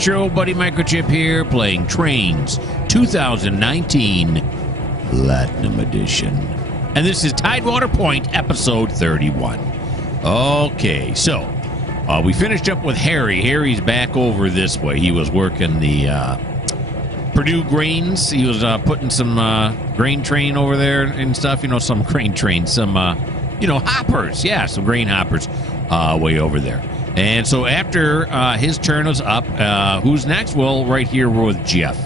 it's your old buddy Mikerowchip here playing Trainz 2019 Platinum Edition. And this is TideWater Point, episode 31. Okay, so we finished up with Harry. Harry's back over this way. He was working the Purdue grains. He was putting some grain train over there and stuff. You know, some grain train, some, hoppers. Yeah, some grain hoppers way over there. And so after his turn was up, who's next? Well, right here we're with Jeff.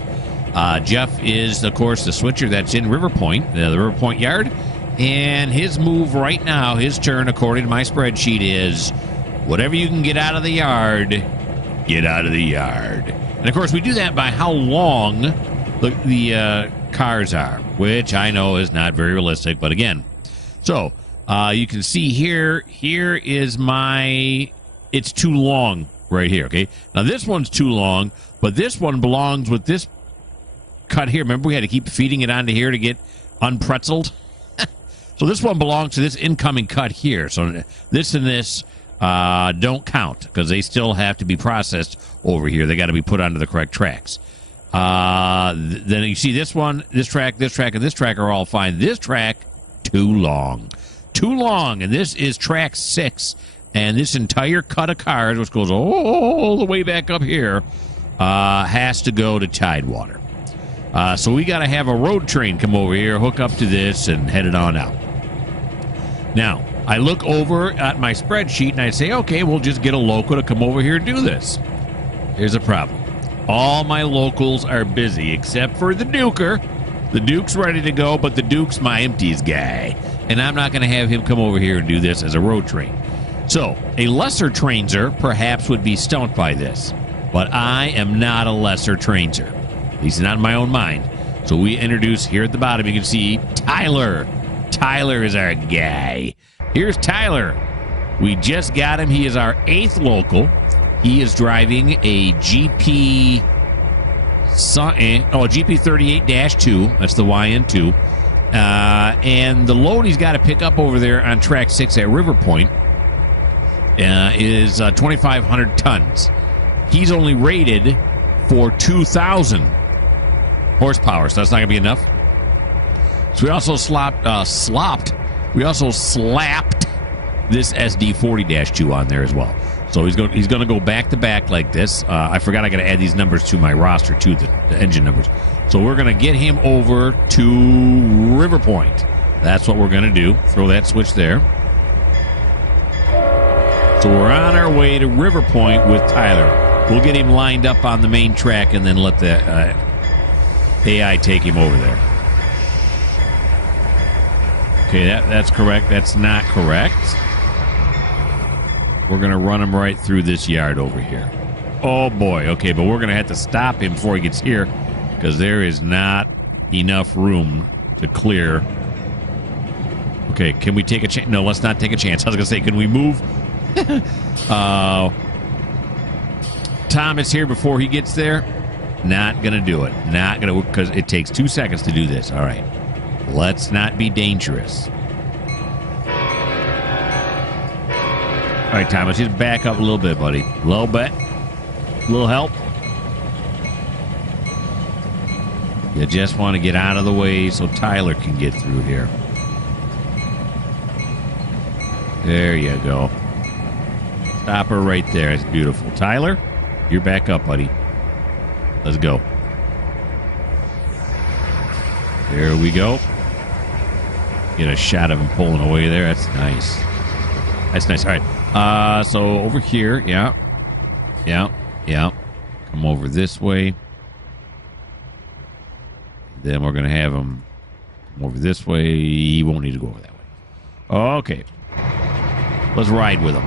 Jeff is, of course, the switcher that's in River Point, the River Point yard. And his move right now, his turn, according to my spreadsheet, is whatever you can get out of the yard, get out of the yard. And, of course, we do that by how long the cars are, which I know is not very realistic. But, again, so you can see here is my... It's too long right here, okay? Now, this one's too long, but this one belongs with this cut here. Remember, we had to keep feeding it onto here to get unpretzeled? So this one belongs to this incoming cut here. So this and this don't count because they still have to be processed over here. They got to be put onto the correct tracks. Then you see this one, this track, and this track are all fine. This track, too long. Too long, and this is track 6. And this entire cut of cars, which goes all the way back up here, has to go to TideWater. So we got to have a road train come over here, hook up to this, and head it on out. Now, I look over at my spreadsheet, and I say, okay, we'll just get a local to come over here and do this. Here's a problem. All my locals are busy, except for the Duker. The Duke's ready to go, but the Duke's my empties guy. And I'm not going to have him come over here and do this as a road train. So, a lesser Trainzer perhaps would be stumped by this, but I am not a lesser Trainzer, at least not in my own mind. So we introduce here at the bottom, you can see Tyler. Tyler is our guy. Here's Tyler. We just got him. He is our 8th local. He is driving a GP 38-2. That's the YN2. And the load he's got to pick up over there on track 6 at River Point is 2,500 tons. He's only rated for 2,000 horsepower, so that's not going to be enough. So we also slapped this SD40-2 on there as well. So he's going to go back to back like this. I forgot I got to add these numbers to my roster too, the engine numbers. So we're going to get him over to River Point. That's what we're going to do. Throw that switch there. So we're on our way to River Point with Tyler. We'll get him lined up on the main track and then let the AI take him over there. Okay, that's correct. That's not correct. We're going to run him right through this yard over here. Oh, boy. Okay, but we're going to have to stop him before he gets here because there is not enough room to clear. Okay, can we take a chance? No, let's not take a chance. I was going to say, can we move? Tom is here before he gets there. Not gonna do it. Not gonna, because it takes 2 seconds to do this. All right, let's not be dangerous. All right, Thomas, just back up a little bit, buddy. A little bit. A little help. You just want to get out of the way so Tyler can get through here. There you go. Stop her right there. It's beautiful. Tyler, you're back up, buddy. Let's go. There we go. Get a shot of him pulling away there. That's nice. That's nice. All right. So over here. Yeah. Come over this way. Then we're going to have him come over this way. He won't need to go over that way. Okay. Let's ride with him.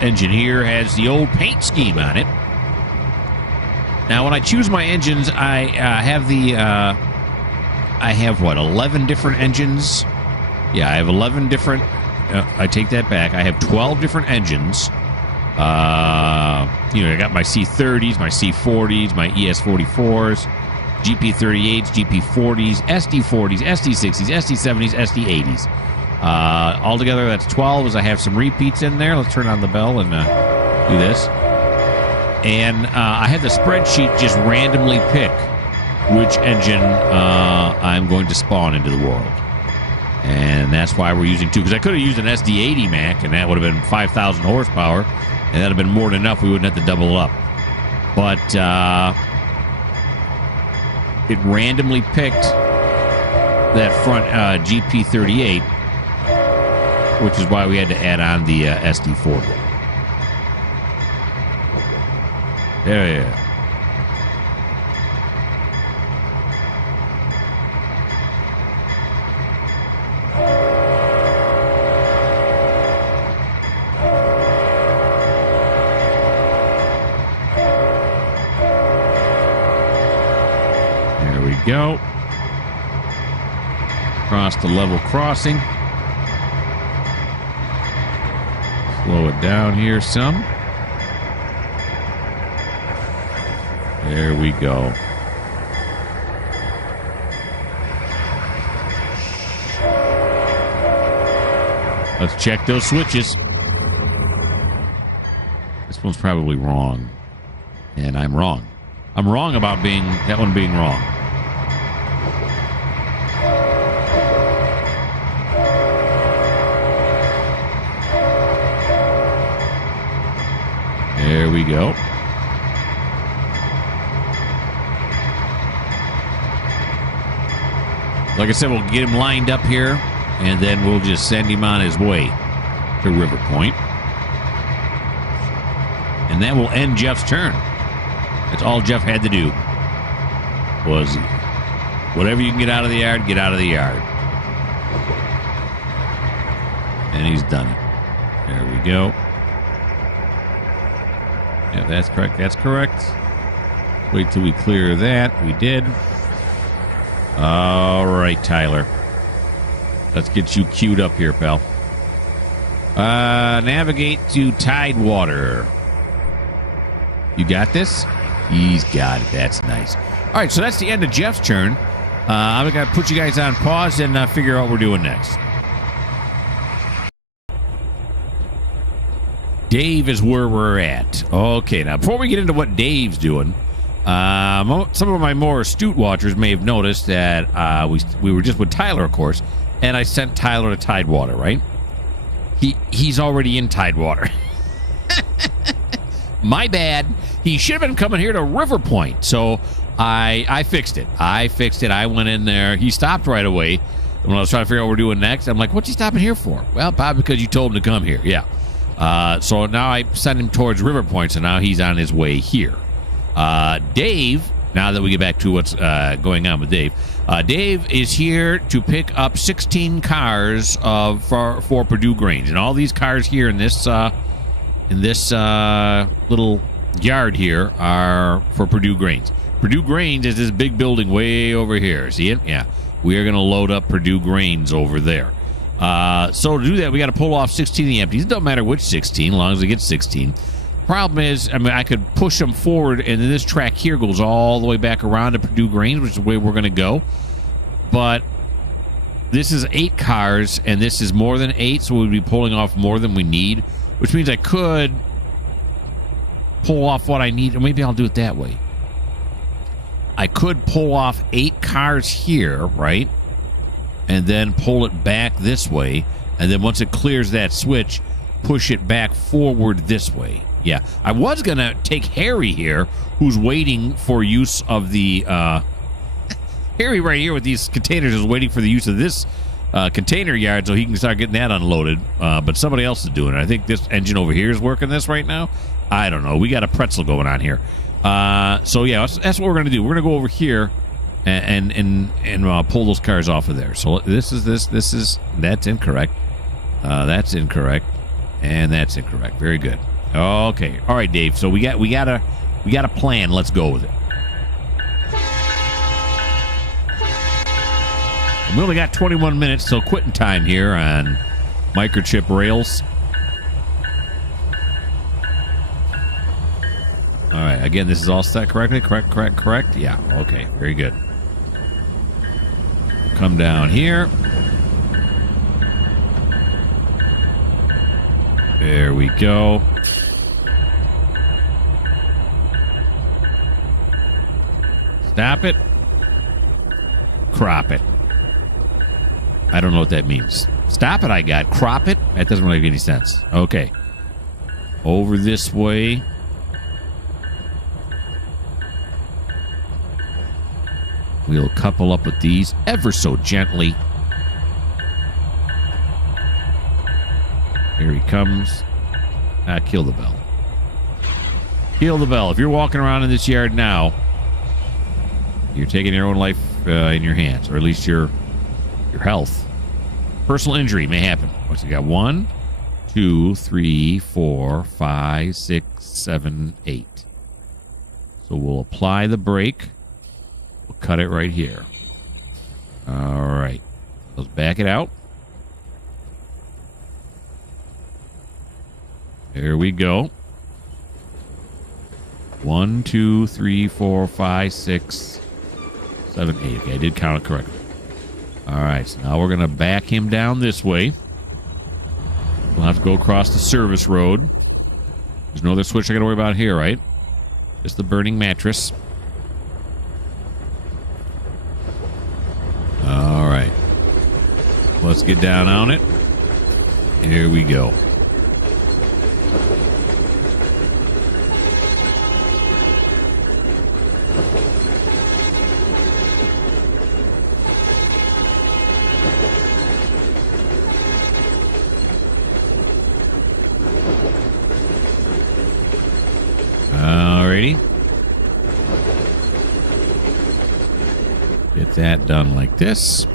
Engine here has the old paint scheme on it. Now, when I choose my engines, I have 11 different engines. Yeah, I have 11 different. I take that back. I have 12 different engines. I got my C30s, my C40s, my ES44s, GP38s, GP40s, SD40s, SD60s, SD70s, SD80s. Altogether, that's 12, as I have some repeats in there. Let's turn on the bell and do this. And I had the spreadsheet just randomly pick which engine I'm going to spawn into the world. And that's why we're using 2. Because I could have used an SD80 Mac, and that would have been 5,000 horsepower. And that would have been more than enough. We wouldn't have to double it up. But it randomly picked that front GP38, which is why we had to add on the SD40. Yeah. There we go. Across the level crossing. Slow it down here some. There we go. Let's check those switches. This one's probably wrong. And I'm wrong. I'm wrong about that one being wrong. There we go. Like I said, we'll get him lined up here, and then we'll just send him on his way to River Point. And that will end Jeff's turn. That's all Jeff had to do. Was whatever you can get out of the yard, get out of the yard. And he's done it. There we go. Yeah, that's correct. That's correct. Wait till we clear that. We did. All right, Tyler. Let's get you queued up here, pal. Navigate to TideWater. You got this? He's got it. That's nice. All right, so that's the end of Jeff's turn. I'm going to put you guys on pause and figure out what we're doing next. Dave is where we're at. Okay, now before we get into what Dave's doing, some of my more astute watchers may have noticed that we were just with Tyler, of course, and I sent Tyler to TideWater, right? He's already in TideWater. My bad. He should have been coming here to River Point, so I fixed it. I went in there. He stopped right away. And when I was trying to figure out what we're doing next, I'm like, what's he stopping here for? Well, Bob, because you told him to come here. Yeah. So now I sent him towards River Point, so now he's on his way here. Dave, now that we get back to what's going on with Dave, Dave is here to pick up 16 cars for Purdue Grange, and all these cars here in this little yard here are for Purdue Grange. Purdue Grange is this big building way over here. See it? Yeah. We are going to load up Purdue Grange over there. So to do that, we got to pull off 16 of the empties. It don't matter which 16, as long as we get 16. Problem is, I mean, I could push them forward, and then this track here goes all the way back around to Purdue Grange, which is the way we're going to go. But this is 8 cars, and this is more than 8, so we'd be pulling off more than we need, which means I could pull off what I need, or maybe I'll do it that way. I could pull off 8 cars here, right? And then pull it back this way, and then once it clears that switch, push it back forward this way. Yeah, I was going to take Harry here, who's waiting for use of the... Harry right here with these containers is waiting for the use of this container yard so he can start getting that unloaded. But somebody else is doing it. I think this engine over here is working this right now. I don't know. We got a pretzel going on here. So, yeah, that's what we're going to do. We're going to go over here and pull those cars off of there. So this is that's incorrect. That's incorrect. And that's incorrect. Very good. Okay. All right, Dave. So we got a plan. Let's go with it. We only got 21 minutes till quitting time here on Mikerowchip rails. All right. Again, this is all set correctly. Correct. Yeah. Okay. Very good. Come down here. There we go. Stop it. Crop it. I don't know what that means. Stop it, I got. Crop it? That doesn't really make any sense. Okay. Over this way. We'll couple up with these ever so gently. Here he comes. Kill the bell. Kill the bell. If you're walking around in this yard now, you're taking your own life in your hands, or at least your health. Personal injury may happen. What's we got? 1, 2, 3, 4, 5, 6, 7, 8. So we'll apply the brake. We'll cut it right here. All right. Let's back it out. There we go. 1, 2, 3, 4, 5, 6, 7, 8. Okay, I did count it correctly. All right, so now we're going to back him down this way. We'll have to go across the service road. There's no other switch I got to worry about here, right? Just the burning mattress. All right. Let's get down on it. Here we go. Alrighty. Get that done like this.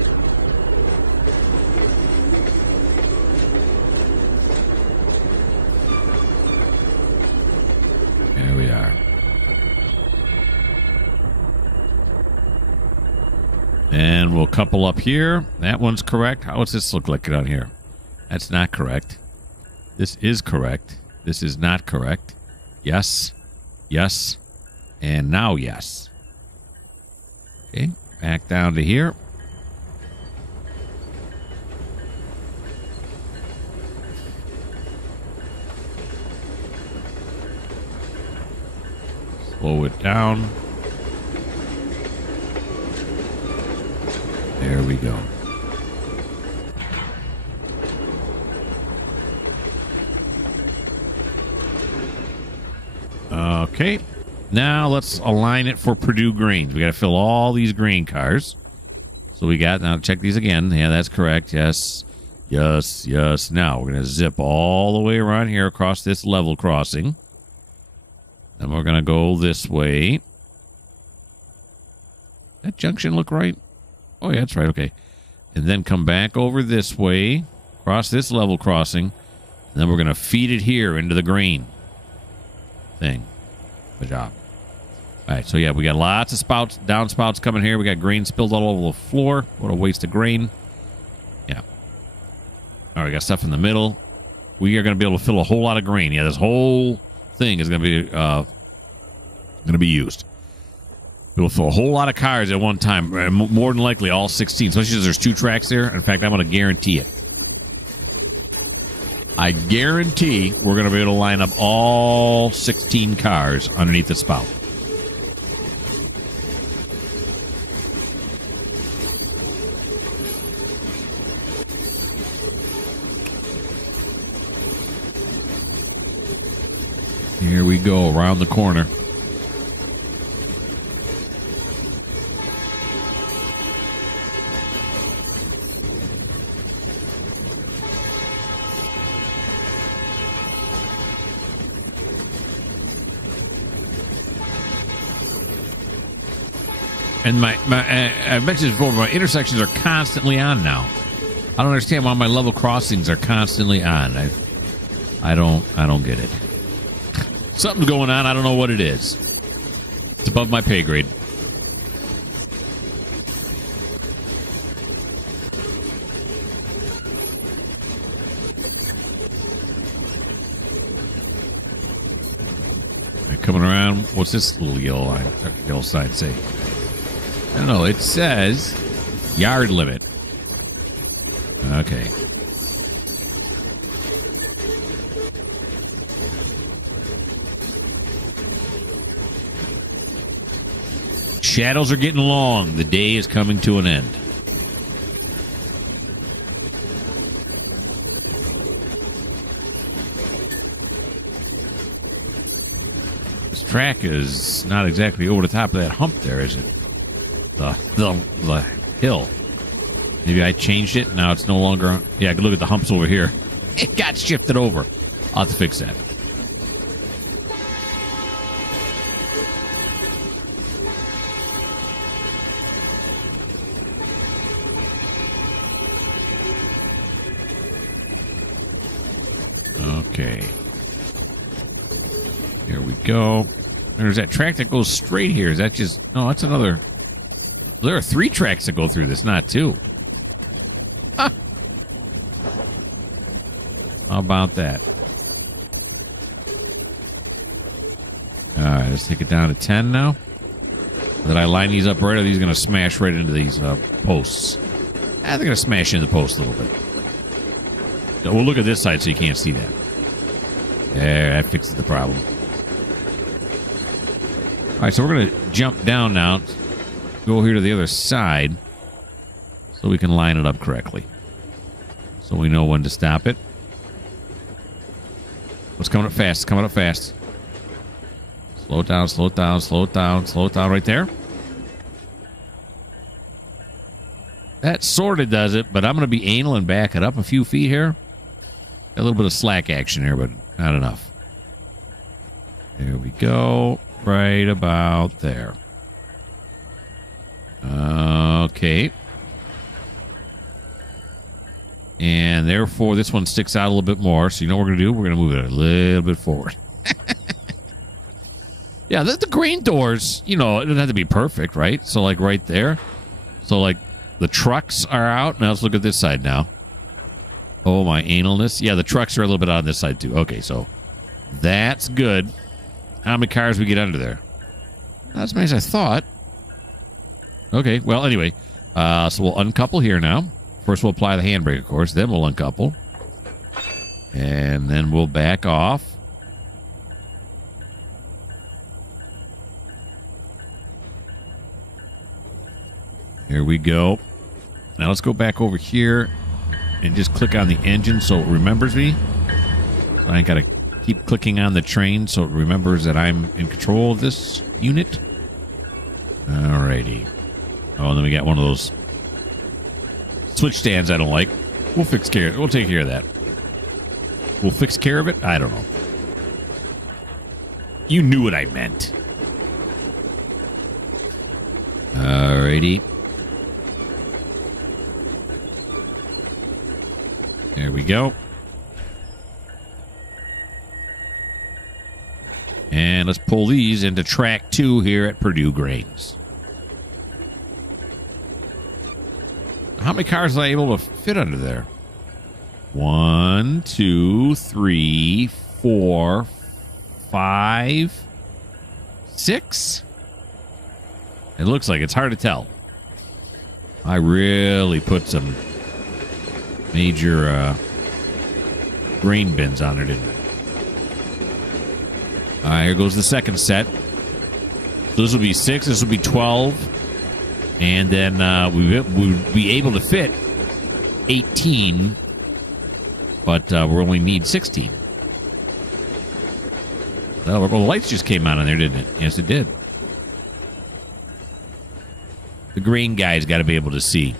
There we are. And we'll couple up here. That one's correct. How does this look like down here? That's not correct. This is correct. This is not correct. Yes. Yes. And now yes. Okay. Back down to here. Slow it down. There we go. Okay. Now let's align it for Purdue greens. We got to fill all these green cars. So we got, now check these again. Yeah, that's correct. Yes. Yes. Yes. Now we're going to zip all the way around here across this level crossing. Then we're going to go this way. That junction look right? Oh, yeah, that's right. Okay. And then come back over this way, across this level crossing. And then we're going to feed it here into the green thing. Good job. All right, so yeah, we got lots of spouts, downspouts coming here. We got grain spilled all over the floor. What a waste of grain. Yeah. All right, we got stuff in the middle. We are going to be able to fill a whole lot of grain. Yeah, this whole thing is going to be used. We'll fill a whole lot of cars at one time. More than likely, all 16. Especially because there's 2 tracks there. In fact, I'm going to guarantee it. I guarantee we're going to be able to line up all 16 cars underneath the spout. Here we go, around the corner. And I mentioned before, my intersections are constantly on now. I don't understand why my level crossings are constantly on. I don't get it. Something's going on. I don't know what it is. It's above my pay grade. Coming around. What's this little yellow line? Yellow sign say? I don't know. It says yard limit. Okay. shadows are getting long. The day is coming to an end. This track is not exactly over the top of that hump there, is it? The hill. Maybe I changed it. Now it's no longer... Yeah, look at the humps over here. It got shifted over. I'll have to fix that. Okay. Here we go. There's that track that goes straight here. Is that just... No, that's another... There are 3 tracks that go through this, not 2. Huh. How about that? Alright, let's take it down to 10 now. Did I line these up right, or are these going to smash right into these posts? They're going to smash into the post a little bit. We'll look at this side so you can't see that. There, that fixes the problem. Alright, so we're going to jump down now. Go here to the other side so we can line it up correctly. So we know when to stop it. It's coming up fast. It's coming up fast. Slow it down, slow it down, slow it down, slow it down right there. That sort of does it, but I'm going to be anal and back it up a few feet here. A little bit of slack action here, but not enough. There we go. Right about there. Okay. And therefore, this one sticks out a little bit more. So you know what we're going to do? We're going to move it a little bit forward. Yeah, the green doors, you know, it doesn't have to be perfect, right? So, like, right there. So, like, the trucks are out. Now, let's look at this side now. Oh, my analness. Yeah, the trucks are a little bit out on this side, too. Okay, so that's good. How many cars we get under there? Not as many as I thought. Okay, well, anyway. So we'll uncouple here now. First, we'll apply the handbrake, of course. Then we'll uncouple. And then we'll back off. Here we go. Now let's go back over here and just click on the engine so it remembers me. So I ain't got to keep clicking on the train so it remembers that I'm in control of this unit. Alrighty. Oh, and then we got one of those switch stands I don't like. We'll take care of that. We'll fix care of it? I don't know. You knew what I meant. Alrighty. There we go. And let's pull these into track 2 here at Purdue Grains. How many cars was I able to fit under there? 1, 2, 3, 4, 5, 6? It looks like it's hard to tell. I really put some major grain bins on there, didn't I? All right, here goes the second set. So this will be 6. This will be 12. And then we'll be able to fit 18. But we only need 16. Well, the lights just came on in there, didn't it? Yes, it did. The green guy's got to be able to see.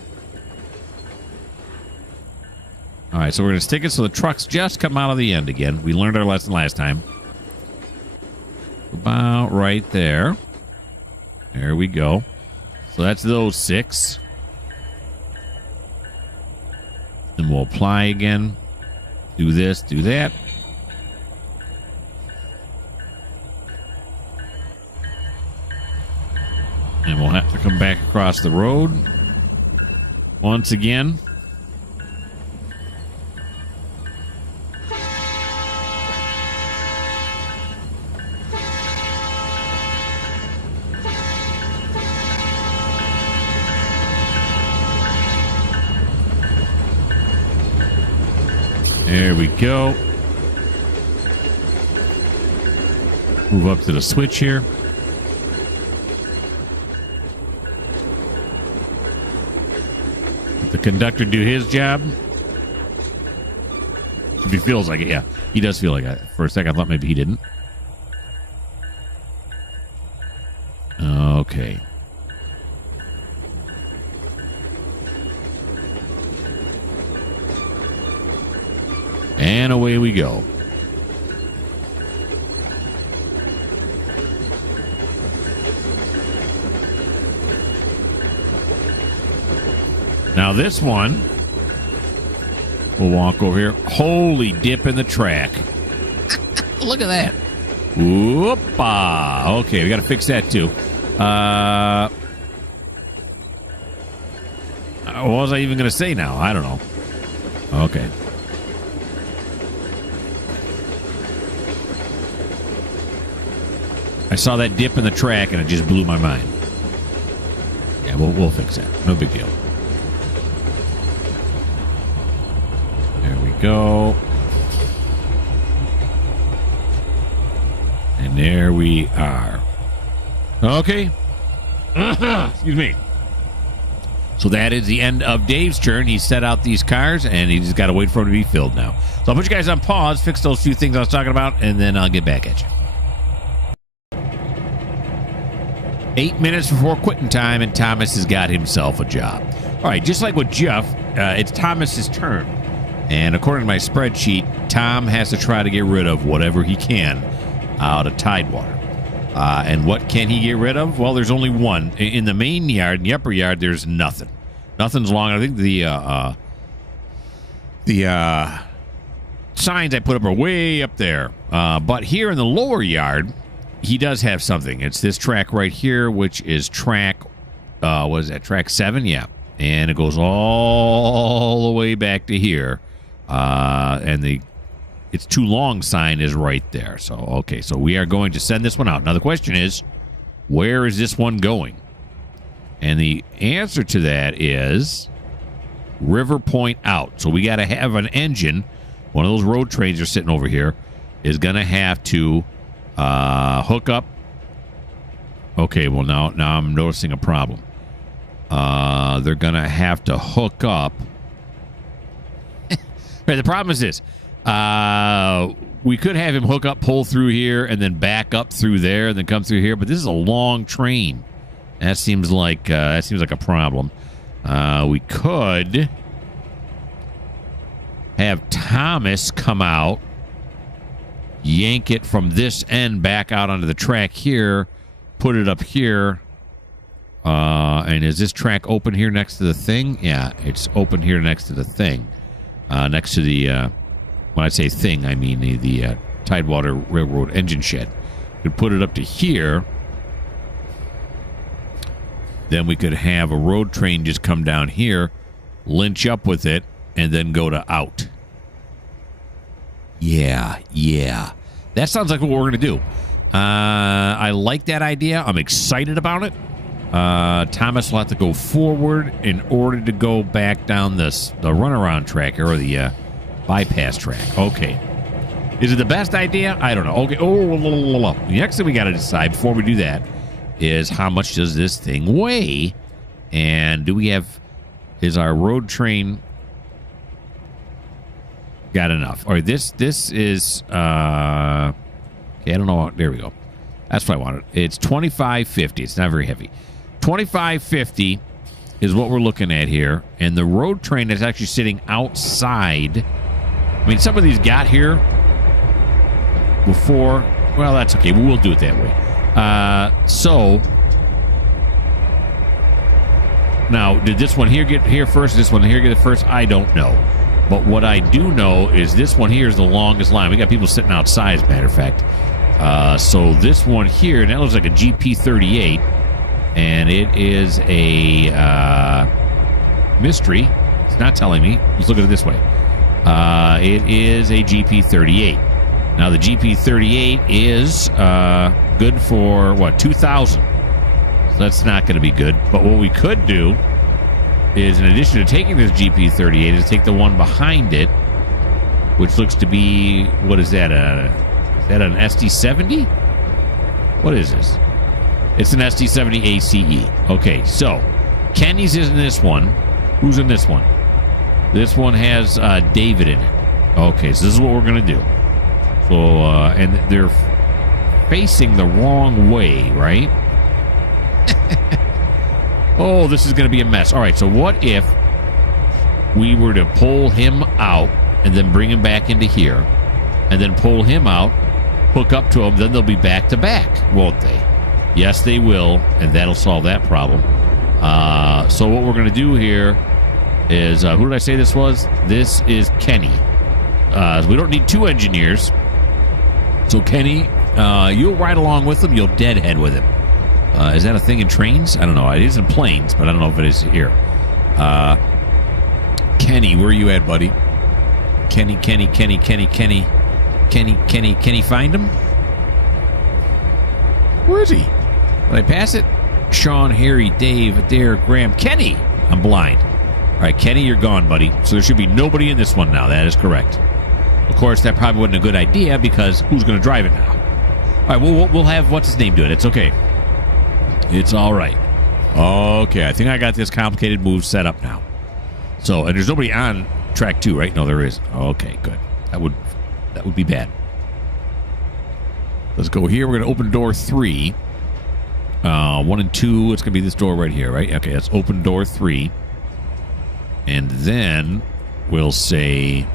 All right, so we're going to stick it so the trucks just come out of the end again. We learned our lesson last time. About right there. There we go. So that's those 6. Then we'll apply again. Do this, do that. And we'll have to come back across the road once again. There we go. Move up to the switch here. the conductor do his job. If he feels like it, yeah. He does feel like it. For a second, I thought maybe he didn't. Okay. And away we go. Now this one, we'll walk over here. Holy dip in the track. Look at that. Whoop-a. Okay, we got to fix that too. What was I even going to say now? I don't know. Okay. I saw that dip in the track and it just blew my mind. Yeah, we'll fix that. No big deal. There we go. And there we are. Okay. Excuse me. So that is the end of Dave's turn. He set out these cars, and he just got to wait for them to be filled now. So I'll put you guys on pause, fix those few things I was talking about, and then I'll get back at you. 8 minutes before quitting time, and Thomas has got himself a job. All right, just like with Jeff, it's Thomas's turn. And according to my spreadsheet, Tom has to try to get rid of whatever he can out of TideWater. And what can he get rid of? Well, there's only one. In the main yard, in the upper yard, there's nothing. Nothing's long. I think the signs I put up are way up there. But here in the lower yard, he does have something. It's this track right here, which is track, what is that, track 7? Yeah. And it goes all the way back to here. And the it's too long sign is right there. So, okay, so we are going to send this one out. Now, the question is, where is this one going? And the answer to that is River Point out. So we got to have an engine. One of those road trains are sitting over here is going to have to hook up. Okay, well, now I'm noticing a problem. They're going to have to hook up. Right, the problem is this. We could have him hook up, pull through here, and then back up through there, and then come through here. But this is a long train. That seems like a problem. We could have Thomas come out, yank it from this end back out onto the track here, put it up here. And is this track open here next to the thing? Yeah, it's open here next to the thing. Next to the, when I say thing, I mean the TideWater Railroad engine shed. We could put it up to here. Then we could have a road train just come down here, lynch up with it, and then go to out. Yeah. That sounds like what we're going to do. I like that idea. I'm excited about it. Thomas will have to go forward in order to go back down the runaround track or the bypass track. Okay. Is it the best idea? I don't know. Okay. The next thing we got to decide before we do that is how much does this thing weigh? And do we have... Is our road train got enough? All right, this is... okay, I don't know. There we go. That's what I wanted. It's 2550. It's not very heavy. 2550 is what we're looking at here. And the road train is actually sitting outside. I mean, some of these got here before. Well, that's okay. We'll do it that way. So now, did this one here get here first? This one here get it first? I don't know. But what I do know is this one here is the longest line. We got people sitting outside, as a matter of fact. So this one here, and that looks like a GP38, and it is a mystery. It's not telling me. Let's look at it this way. It is a GP38. Now, the GP38 is good for, what, 2,000. So that's not going to be good. But what we could do is, in addition to taking this GP38, is take the one behind it, which looks to be, what is that, is that an SD70? What is this? It's an SD70 ACE. Okay, so Kenny's is in this one. Who's in this one? This one has David in it. Okay, so this is what we're going to do. So, and they're facing the wrong way, right? Oh, this is going to be a mess. All right, so what if we were to pull him out and then bring him back into here and then pull him out, hook up to him, then they'll be back to back, won't they? Yes, they will, and that'll solve that problem. So what we're going to do here is, who did I say this was? This is Kenny. We don't need 2 engineers. So Kenny, you'll ride along with him. You'll deadhead with him. Is that a thing in trains? I don't know. It is in planes, but I don't know if it is here. Kenny, where are you at, buddy? Kenny, can you find him? Where is he? Did I pass it? Sean, Harry, Dave, Adair, Graham, Kenny. I'm blind. All right, Kenny, you're gone, buddy. So there should be nobody in this one now. That is correct. Of course, that probably wasn't a good idea because who's going to drive it now? All right, we'll have what's his name do it. It's okay. It's all right. Okay, I think I got this complicated move set up now. So, and there's nobody on track 2, right? No, there is. Okay, good. That would be bad. Let's go here. We're going to open door 3. 1 and 2. It's going to be this door right here, right? Okay, let's open door 3. And then we'll say,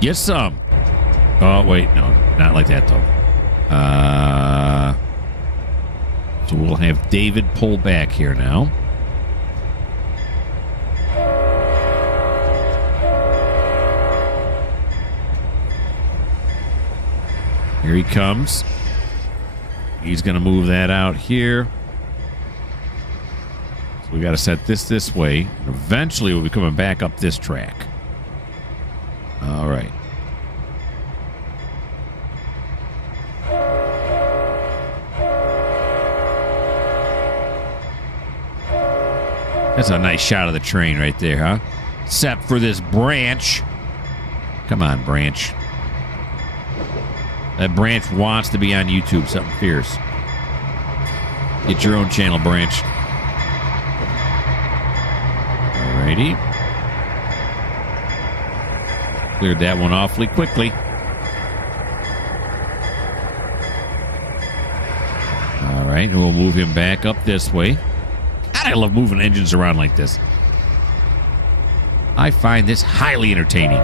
get some. Oh, wait. No, not like that, though. So we'll have David pull back here now. Here he comes. He's going to move that out here. So we got to set this way. And eventually we'll be coming back up this track. All right. That's a nice shot of the train right there, huh? Except for this branch. Come on, branch. That branch wants to be on YouTube. Something fierce. Get your own channel, branch. Alrighty. Cleared that one awfully quickly. Alright, and we'll move him back up this way. God, I love moving engines around like this. I find this highly entertaining.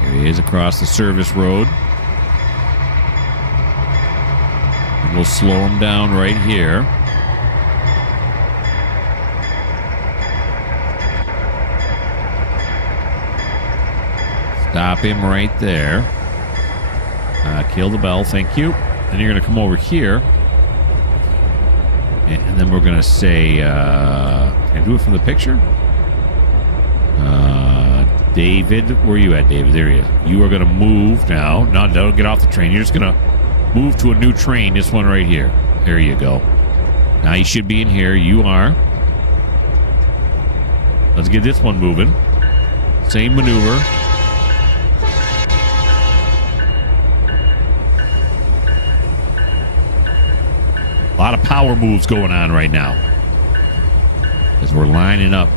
Here he is across the service road. And we'll slow him down right here. Stop him right there. Kill the bell, thank you. Then you're going to come over here. And then we're going to say, can I do it from the picture? David, where are you at, David? There he is. You are going to move now. No, don't get off the train. You're just going to move to a new train, this one right here. There you go. Now you should be in here. You are. Let's get this one moving. Same maneuver. A lot of power moves going on right now as we're lining up.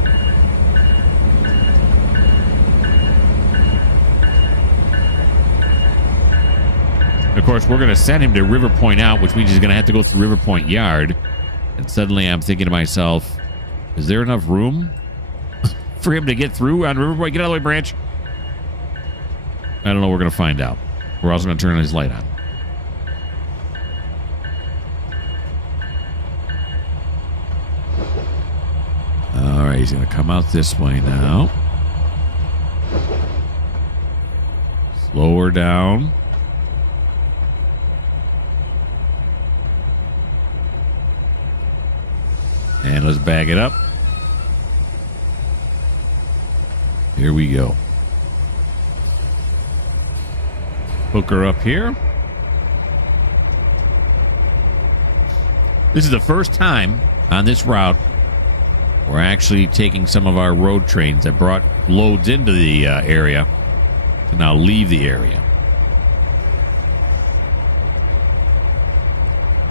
Of course, we're going to send him to River Point Out, which means he's going to have to go through River Point Yard. And suddenly I'm thinking to myself, is there enough room for him to get through on River Point? Get out of the way, Branch. I don't know. We're going to find out. We're also going to turn his light on. All right, he's going to come out this way now. Slow her down. And let's bag it up. Here we go. Hook her up here. This is the first time on this route we're actually taking some of our road trains that brought loads into the area to now leave the area.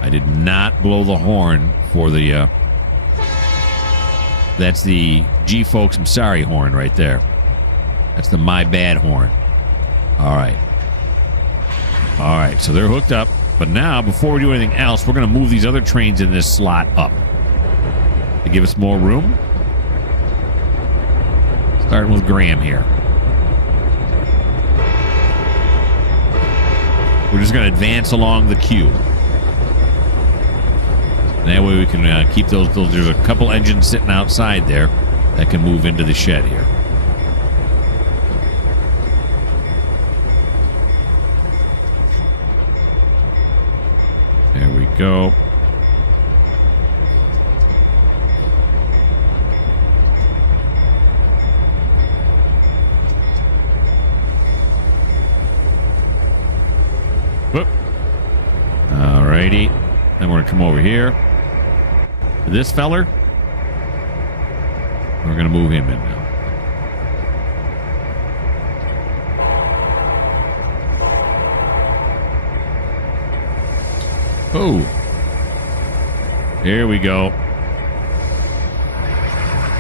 I did not blow the horn for the... that's the Gee folks, I'm sorry horn right there. That's the my bad horn. All right. All right, so they're hooked up. But now, before we do anything else, we're going to move these other trains in this slot up to give us more room. Starting with Graham here. We're just going to advance along the queue. And that way we can keep those. There's a couple engines sitting outside there that can move into the shed here. There we go. Whoop. Alrighty. Then we're going to come over here. This feller. We're going to move him in now. Oh. Here we go.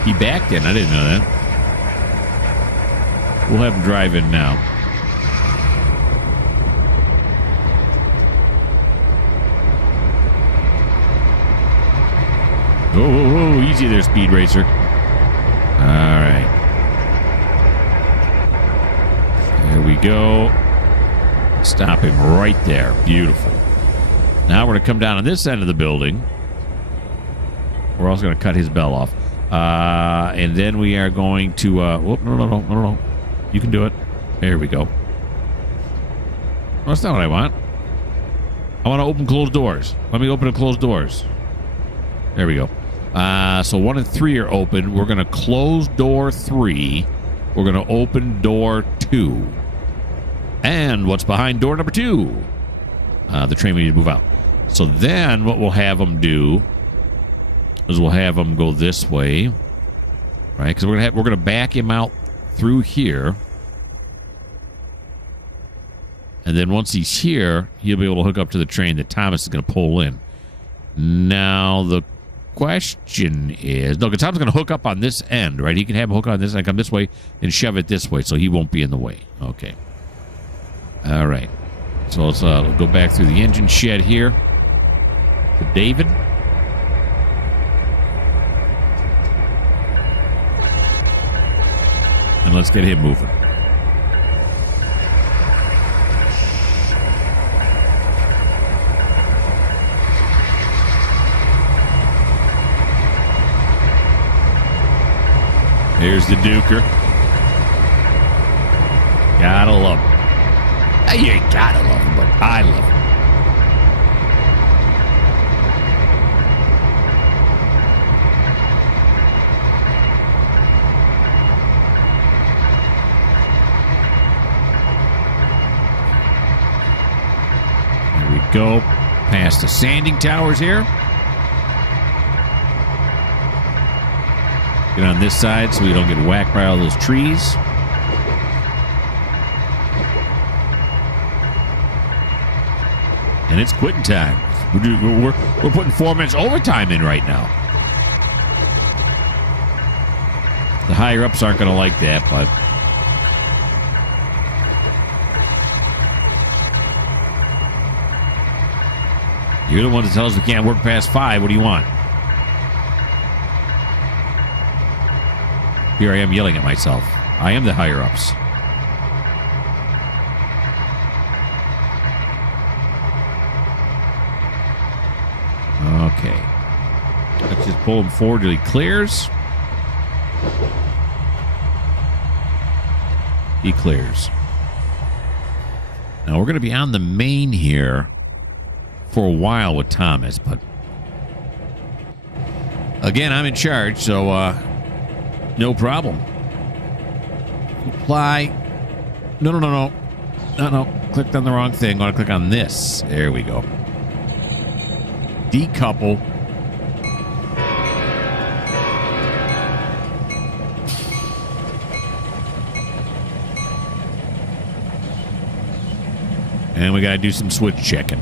He backed in. I didn't know that. We'll have him drive in now. Oh, easy there, Speed Racer. All right. There we go. Stop him right there. Beautiful. Now we're going to come down on this end of the building. We're also going to cut his bell off. And then we are going to... no. You can do it. There we go. Well, that's not what I want. I want to open closed doors. Let me open and close doors. There we go. So 1 and 3 are open. We're going to close door 3. We're going to open door 2. And what's behind door number 2? The train we need to move out. So then what we'll have them do is we'll have them go this way, right? Because we're gonna back him out through here, and then once he's here, he'll be able to hook up to the train that Thomas is going to pull in. Now the question is, no, because Tom's going to hook up on this end, right? He can have a hook on this and come this way and shove it this way, so he won't be in the way. Okay. All right. So let's go back through the engine shed here to David. And let's get him moving. Here's the Duker. Gotta love him. You ain't gotta love him, but I love him. There we go. Past the sanding towers here. Get on this side so we don't get whacked by all those trees. And it's quitting time. We're putting 4 minutes overtime in right now. The higher-ups aren't going to like that, but... You're the one that tells us we can't work past 5. What do you want? Here I am yelling at myself. I am the higher-ups. Okay. Let's just pull him forward till he clears. He clears. Now, we're going to be on the main here for a while with Thomas, but... Again, I'm in charge, so, no problem. Apply. No. Clicked on the wrong thing. I'm going to click on this. There we go. Decouple. And we got to do some switch checking.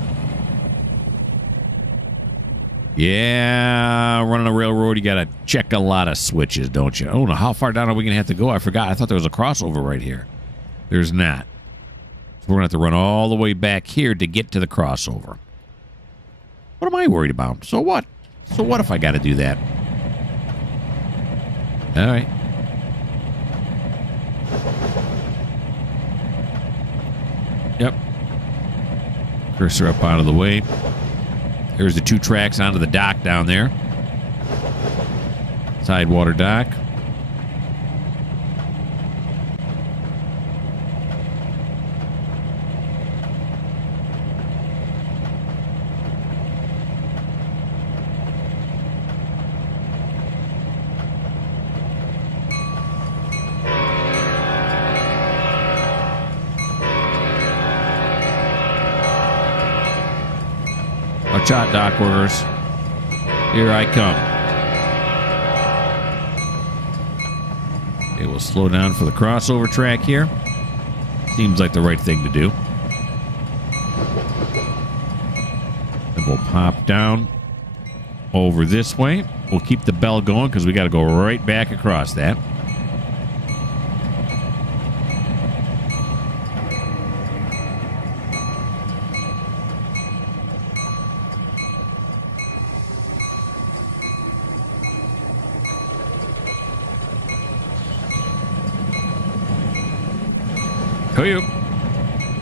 Yeah, running a railroad, you got to check a lot of switches, don't you? I don't know how far down are we going to have to go. I forgot. I thought there was a crossover right here. There's not. So we're going to have to run all the way back here to get to the crossover. What am I worried about? So what? So what if I got to do that? All right. Yep. Cursor up out of the way. There's the 2 tracks onto the dock down there. TideWater dock. Watch out, dock workers. Here I come. Okay, we'll slow down for the crossover track here. Seems like the right thing to do. And we'll pop down over this way. We'll keep the bell going because we got to go right back across that.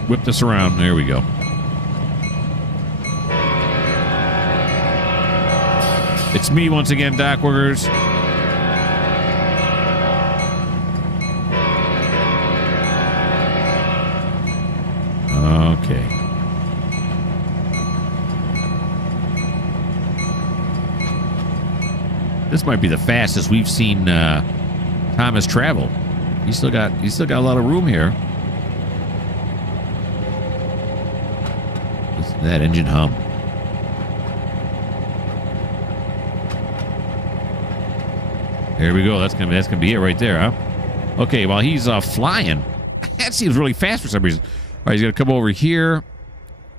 Whip this around. There we go. It's me once again, dock workers. Okay. This might be the fastest we've seen Thomas travel. He's still got a lot of room here. Listen to that engine hum. There we go. That's gonna be it right there, huh? Okay, while he's flying, that seems really fast for some reason. All right, he's gonna come over here.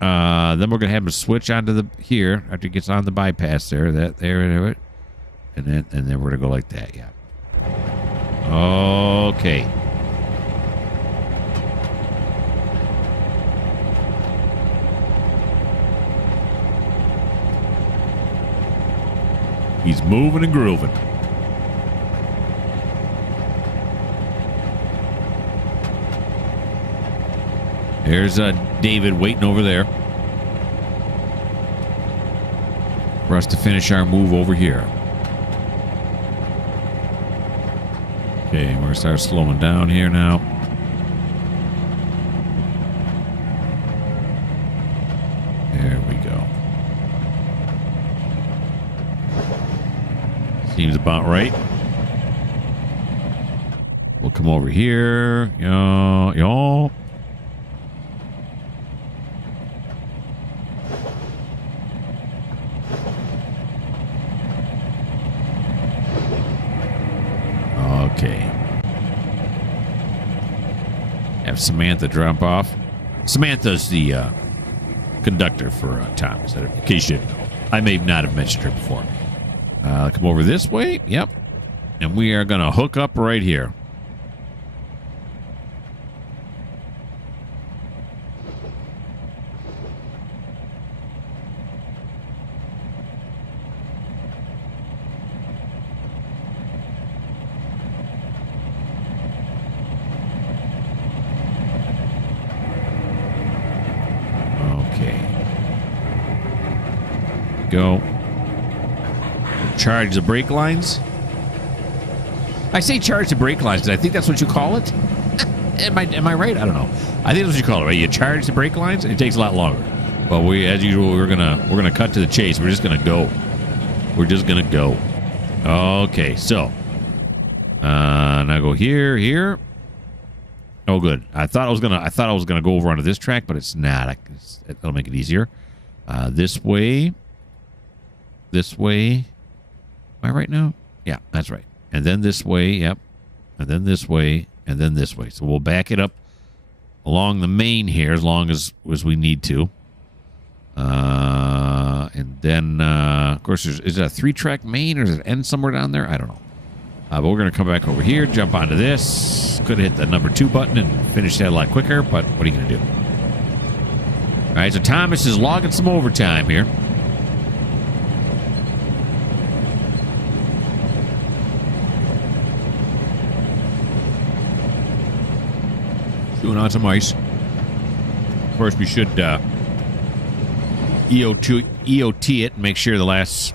Then we're gonna have him switch onto the here after he gets on the bypass there. And then we're gonna go like that. Yeah. Okay. He's moving and grooving. There's David waiting over there for us to finish our move over here. Okay, we're going to start slowing down here now. There we go. Seems about right. We'll come over here. Yo. Okay. Have Samantha drop off. Samantha's the conductor for Thomas, in case you didn't know. I may not have mentioned her before. Come over this way. Yep. And we are going to hook up right here. Go. Charge the brake lines. I say charge the brake lines because I think that's what you call it. Am I right? I don't know. I think that's what you call it, right? You charge the brake lines, and it takes a lot longer. But as usual, we're gonna cut to the chase. We're just gonna go. We're just gonna go. Okay, so now go here. Oh, good. I thought I was gonna go over onto this track, but it's not. That'll make it easier. This way. This way. Am I right now? Yeah, that's right. And then this way, yep. And then this way, and then this way. So we'll back it up along the main here as long as we need to. And then, of course, is it a 3-track main or does it end somewhere down there? I don't know. But we're going to come back over here, jump onto this. Could have hit the number 2 button and finish that a lot quicker, but what are you going to do? All right, so Thomas is logging some overtime here. Doing on some ice. Of course, we should EOT it and make sure the last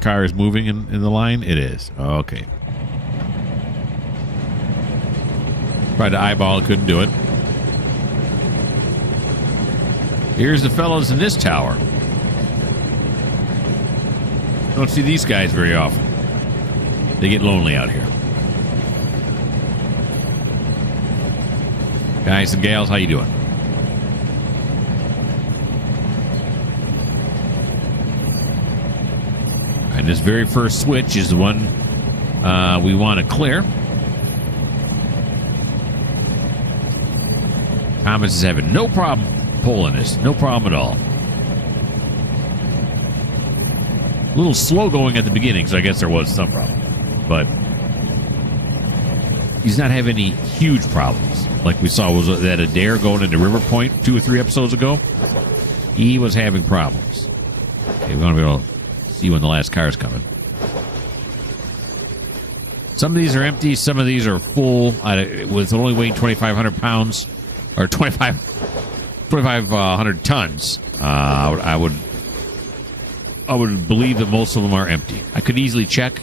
car is moving in the line. It is. Okay. Tried to eyeball it, couldn't do it. Here's the fellows in this tower. Don't see these guys very often. They get lonely out here. Guys and gals, how you doing? And this very first switch is the one we want to clear. Thomas is having no problem pulling this. No problem at all. A little slow going at the beginning, so I guess there was some problem. But he's not having any huge problems. Like we saw, was that Adair going into River Point 2 or 3 episodes ago? He was having problems. Okay, we're going to be able to see when the last car is coming. Some of these are empty. Some of these are full with only weighing 2,500 pounds or 2,500 tons. I would believe that most of them are empty. I could easily check,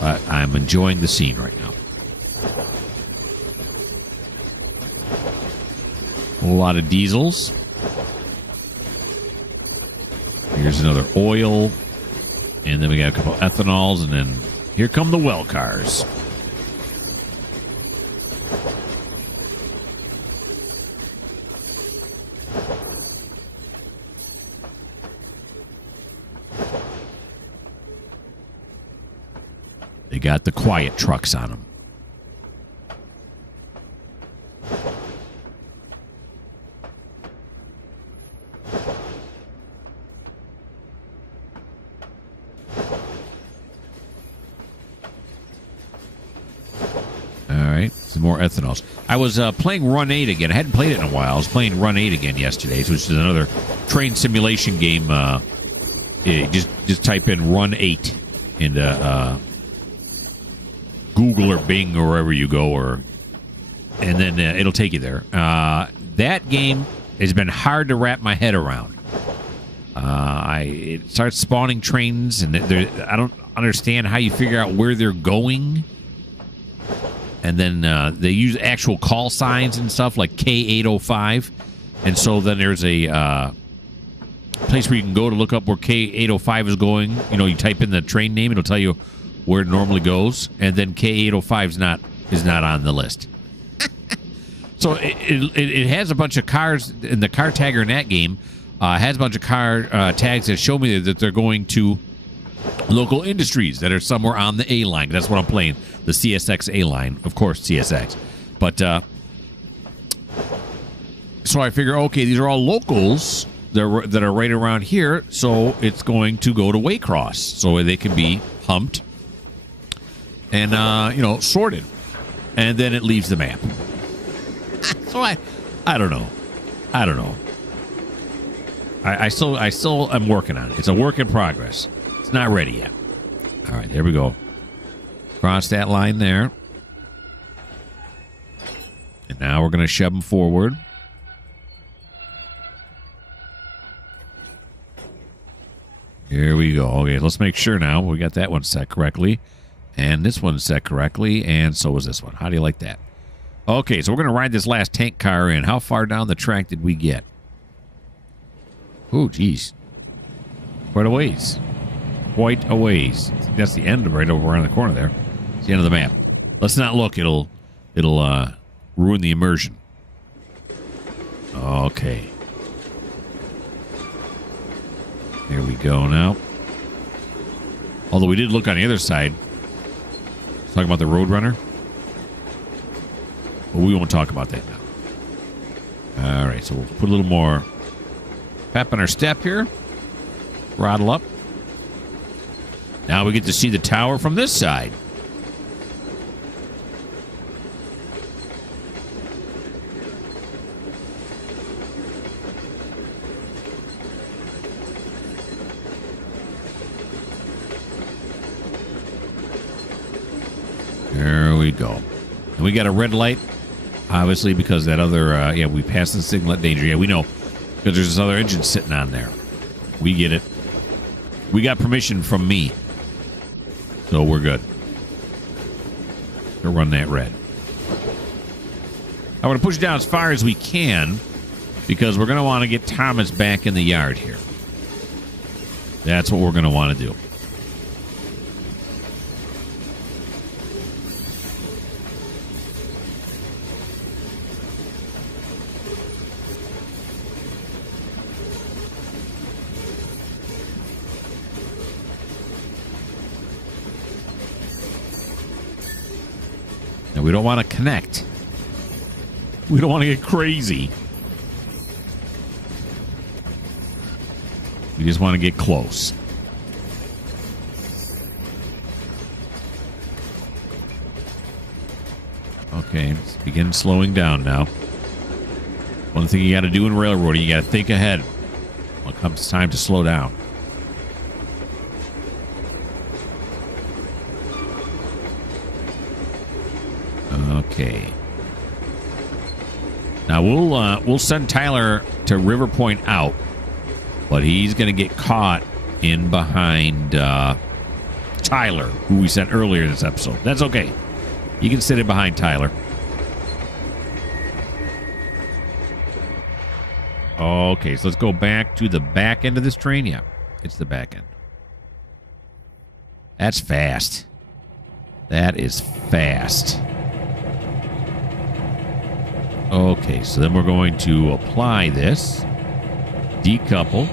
but I'm enjoying the scene right now. A lot of diesels. Here's another oil. And then we got a couple ethanols. And then here come the well cars. They got the quiet trucks on them. Some more ethanols. I was playing Run 8 again. I hadn't played it in a while. I was playing Run 8 again yesterday, which is another train simulation game. Just type in Run 8 into Google or Bing or wherever you go, and then it'll take you there. That game has been hard to wrap my head around. It starts spawning trains, and I don't understand how you figure out where they're going. And then they use actual call signs and stuff like K805. And so then there's a place where you can go to look up where K805 is going. You know, you type in the train name, it'll tell you where it normally goes. And then K805 is not on the list. So it has a bunch of cars, and the car tagger in that game has a bunch of car tags that show me that they're going to local industries that are somewhere on the A line. That's what I'm playing, the CSX A line, of course, CSX. But so I figure, okay, these are all locals that are right around here, so it's going to go to Waycross, so they can be humped and sorted, and then it leaves the map. So I don't know. I still am working on it. It's a work in progress. It's not ready yet. All right, there we go. Cross that line there. And now we're going to shove them forward. Here we go. Okay, let's make sure now we got that one set correctly. And this one's set correctly. And so is this one. How do you like that? Okay, so we're going to ride this last tank car in. How far down the track did we get? Oh, geez. Quite a ways. Quite a ways. That's the end, right over around the corner there. It's the end of the map. Let's not look. It'll ruin the immersion. Okay. Here we go now. Although we did look on the other side. Talking about the Roadrunner. But we won't talk about that now. All right, so we'll put a little more pep in our step here. Throttle up. Now we get to see the tower from this side. There we go. And we got a red light, obviously, because that other, we passed the signal at danger. Yeah, we know, because there's this other engine sitting on there. We get it. We got permission from me. So we're good to run that red. I want to push it down as far as we can because we're going to want to get Thomas back in the yard here. That's what we're going to want to do. We don't want to connect. We don't want to get crazy. We just want to get close. Okay, let's begin slowing down now. One thing you got to do in railroading, you got to think ahead when it comes time to slow down. Okay. Now we'll send Tyler to River Point out, but he's going to get caught in behind Tyler, who we sent earlier in this episode. That's okay. You can sit in behind Tyler. Okay, so let's go back to the back end of this train. Yeah, it's the back end. That's fast. That is fast. Okay, so then we're going to apply this, decouple,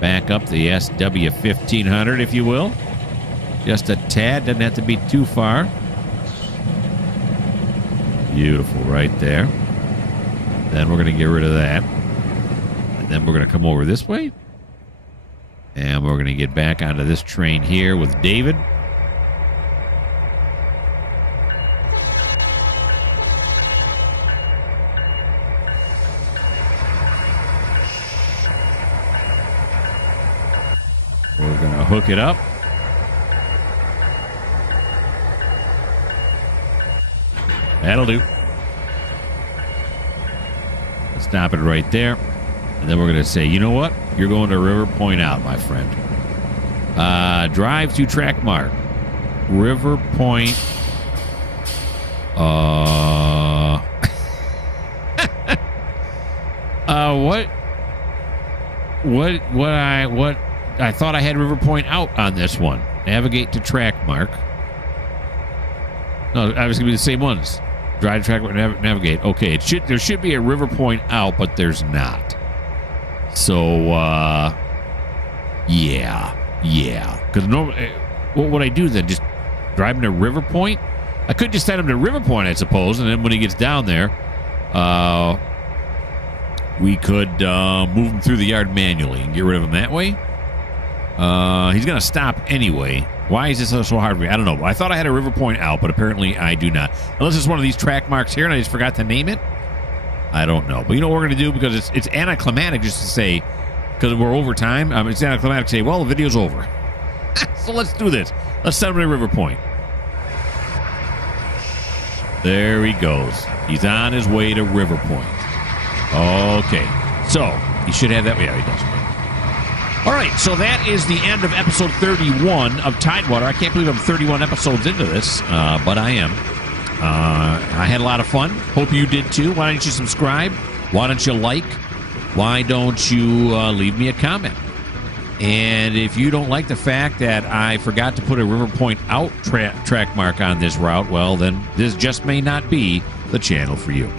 back up the SW1500, if you will. Just a tad, doesn't have to be too far. Beautiful, right there. Then we're going to get rid of that. And then we're going to come over this way. And we're going to get back onto this train here with David. We're going to hook it up. That'll do. Let's stop it right there. And then we're going to say, you know what? You're going to River Point out, my friend. Drive to track mark. River Point. What? I thought I had River Point out on this one. Navigate to track mark. No, obviously going to be the same ones. Drive to track mark, navigate. Okay, there should be a River Point out, but there's not. So, yeah. Because normally, what would I do then? Just drive him to River Point? I could just send him to River Point, I suppose, and then when he gets down there, we could move him through the yard manually and get rid of him that way. He's going to stop anyway. Why is this so hard for me? I don't know. I thought I had a River Point out, but apparently I do not. Unless it's one of these track marks here and I just forgot to name it. I don't know. But you know what we're going to do? Because it's anticlimactic just to say, because we're over time, it's anticlimactic to say, well, the video's over. So let's do this. Let's send him to River Point. There he goes. He's on his way to River Point. Okay. So, he should have that. Yeah, he does. All right, so that is the end of episode 31 of TideWater. I can't believe I'm 31 episodes into this, but I am. I had a lot of fun. Hope you did too. Why don't you subscribe? Why don't you like? Why don't you leave me a comment? And if you don't like the fact that I forgot to put a River Point out track mark on this route, well, then this just may not be the channel for you.